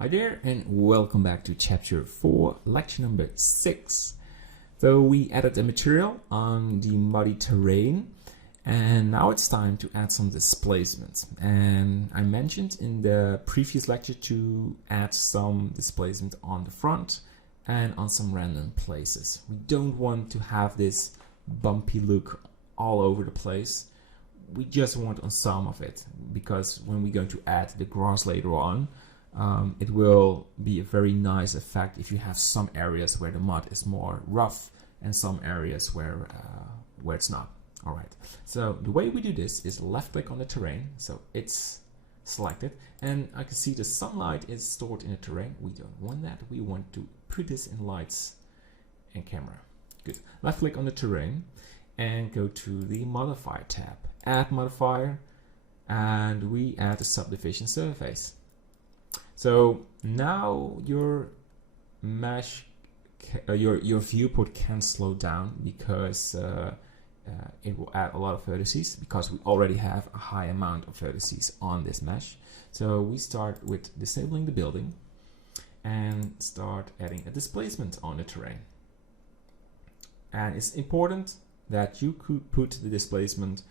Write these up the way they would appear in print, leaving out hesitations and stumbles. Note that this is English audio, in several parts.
Hi there and welcome back to chapter 4, lecture number 6. So we added a material on the muddy terrain and now it's time to add some displacement. And I mentioned in the previous lecture to add some displacement on the front and on some random places. We don't want to have this bumpy look all over the place. We just want on some of it, because when we're going to add the grass later on, it will be a very nice effect if you have some areas where the mud is more rough and some areas where it's not. All right, so the way we do this is left click on the terrain, so it's selected, and I can see the sunlight is stored in the terrain. We don't want that. We want to put this in lights and camera. Good. Left click on the terrain and go to the modifier tab, add modifier, and we add a subdivision surface. So now your mesh, your viewport can slow down because it will add a lot of vertices, because we already have a high amount of vertices on this mesh. So we start with disabling the building and start adding a displacement on the terrain. And it's important that you could put the displacement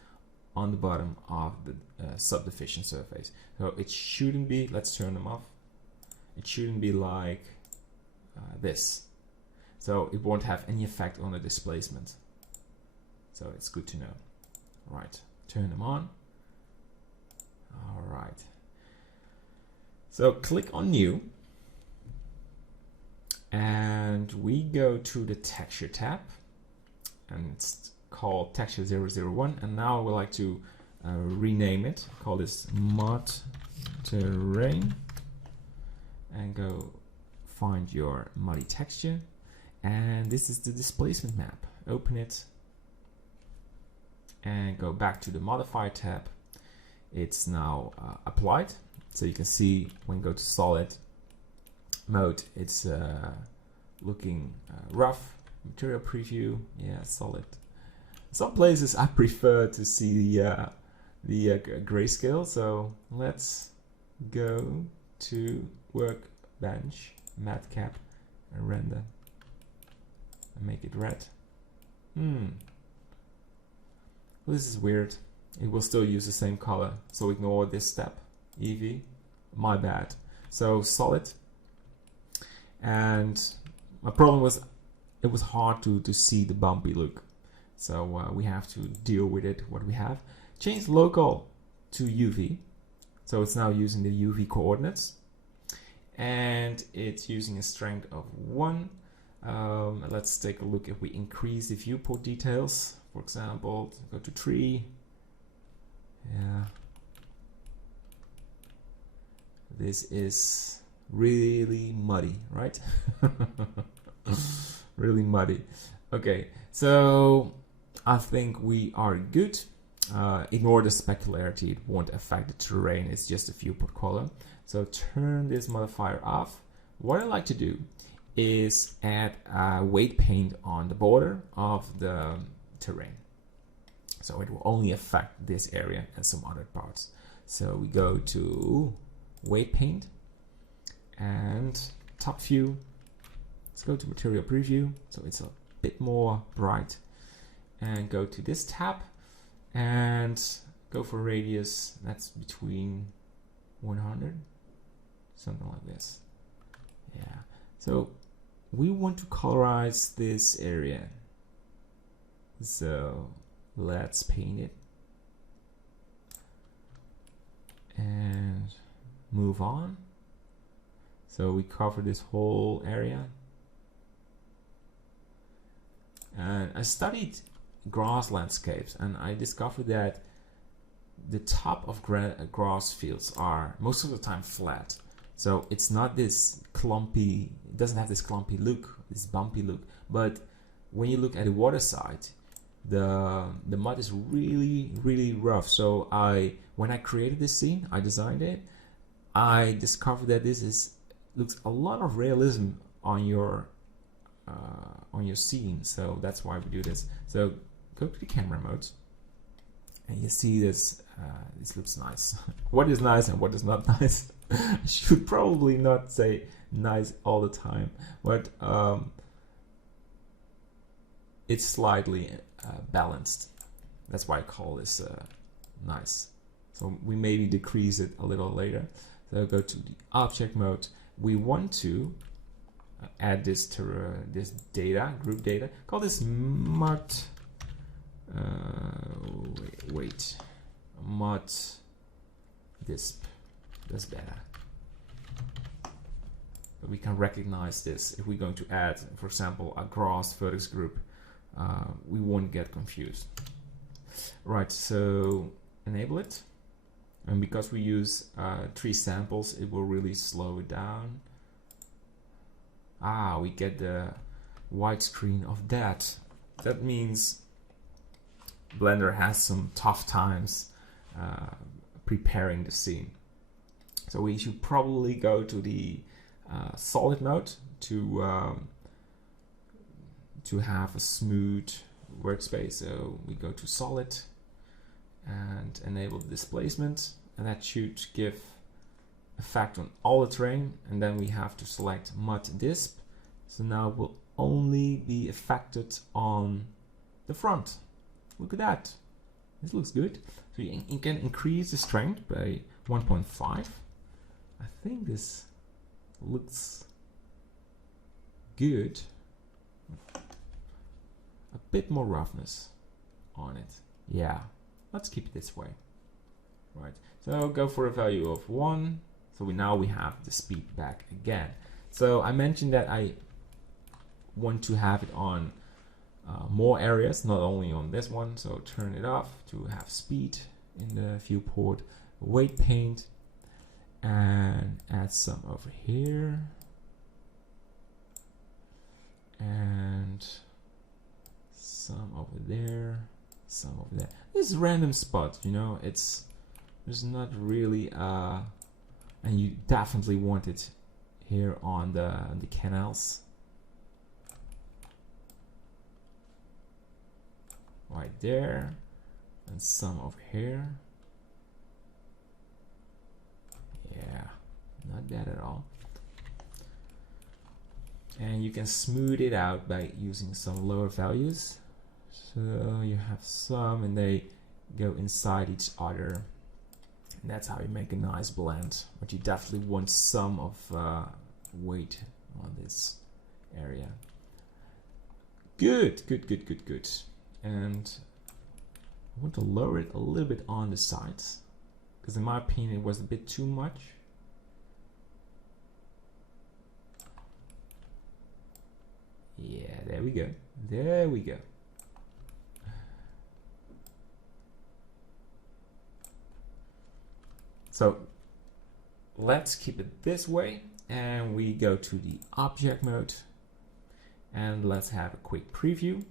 on the bottom of the subdivision surface. So it shouldn't be, let's turn them off. It shouldn't be like this. So it won't have any effect on the displacement. So it's good to know. All right, turn them on. All right. So click on new. And we go to the texture tab. And it's called texture 001. And now I would like to rename it. Call this mud terrain. And go find your muddy texture, and this is the displacement map. Open it and go back to the modifier tab. It's now applied, so you can see when you go to solid mode, it's looking rough. Material preview, yeah, solid. Some places I prefer to see the grayscale, so let's go to workbench, matcap, and render, and make it red. Well, this is weird. It will still use the same color, so ignore this step. Eevee, my bad. So solid, and my problem was it was hard to see the bumpy look, so we have to deal with it. What we have, change local to UV, so it's now using the UV coordinates. And it's using a strength of 1. Let's take a look if we increase the viewport details. For example, go to 3. Yeah. This is really muddy, right? Really muddy. Okay, so I think we are good. Ignore the specularity, it won't affect the terrain, it's just a viewport color. So turn this modifier off. What I like to do is add a weight paint on the border of the terrain. So it will only affect this area and some other parts. So we go to weight paint and top view. Let's go to material preview, so it's a bit more bright. And go to this tab and go for radius. That's between 100. Something like this. Yeah. So we want to colorize this area. So let's paint it. And move on. So we cover this whole area. And I studied grass landscapes, and I discovered that the top of grass fields are most of the time flat. So it's not this clumpy, it doesn't have this clumpy look, this bumpy look. But when you look at the water side, the mud is really, really rough. So when I created this scene, I designed it, I discovered that this looks a lot of realism on your scene. So that's why we do this. So go to the camera mode, and you see this. This looks nice. What is nice and what is not nice? I should probably not say nice all the time, but it's slightly balanced. That's why I call this nice. So we maybe decrease it a little later. So go to the object mode. We want to add this to this data, group data. Call this mod. Mod disp. That's better. But we can recognize this if we're going to add, for example, a gross vertex group. We won't get confused. Right. So enable it. And because we use 3 samples, it will really slow it down. We get the widescreen of that. That means Blender has some tough times preparing the scene. So we should probably go to the solid mode to have a smooth workspace. So we go to solid and enable displacement, and that should give effect on all the terrain. And then we have to select mod disp. So now it will only be affected on the front. Look at that. This looks good. So you can increase the strength by 1.5. I think this looks good. A bit more roughness on it. Yeah, let's keep it this way. Right, so go for a value of 1. So now we have the speed back again. So I mentioned that I want to have it on more areas, not only on this one. So turn it off to have speed in the viewport, weight paint, and add some over here, and some over there, some over there. This random spot, you know, there's not really and you definitely want it here on the canals. Right there, and some over here. Yeah, not bad at all. And you can smooth it out by using some lower values. So you have some and they go inside each other. And that's how you make a nice blend. But you definitely want some of weight on this area. Good. And I want to lower it a little bit on the sides, because in my opinion it was a bit too much. Yeah, there we go. There we go. So let's keep it this way, and we go to the object mode, and let's have a quick preview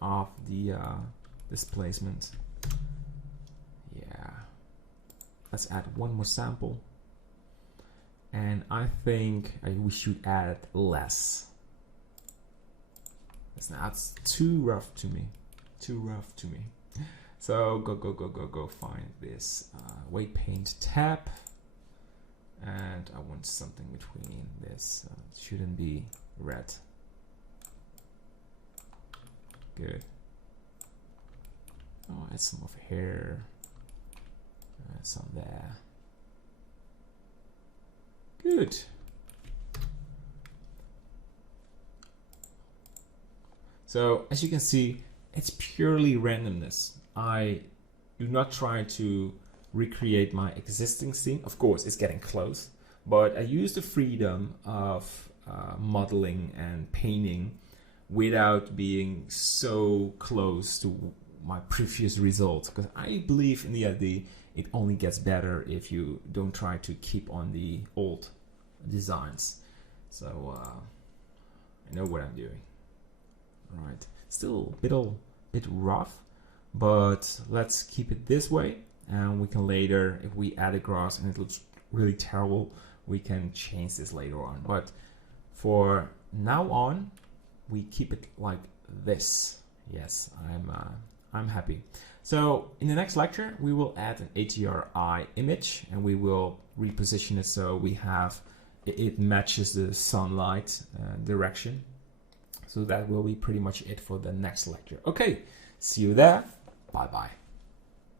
of the displacement. Yeah, let's add one more sample, and I think we should add less. That's too rough to me. So go find this weight paint tab, and I want something between this. It shouldn't be red. Good. Oh, add some over here, some there. Good. So as you can see, it's purely randomness. I do not try to recreate my existing scene. Of course, it's getting close, but I use the freedom of modeling and painting without being so close to my previous results, because I believe in the idea it only gets better if you don't try to keep on the old designs. So I know what I'm doing. Right, still a bit rough, but let's keep it this way, and we can later, if we add a grass and it looks really terrible, we can change this later on. But for now on, we keep it like this. Yes, I'm happy. So in the next lecture, we will add an ATRI image and we will reposition it so we have it matches the sunlight direction. So that will be pretty much it for the next lecture. Okay, see you there. Bye bye.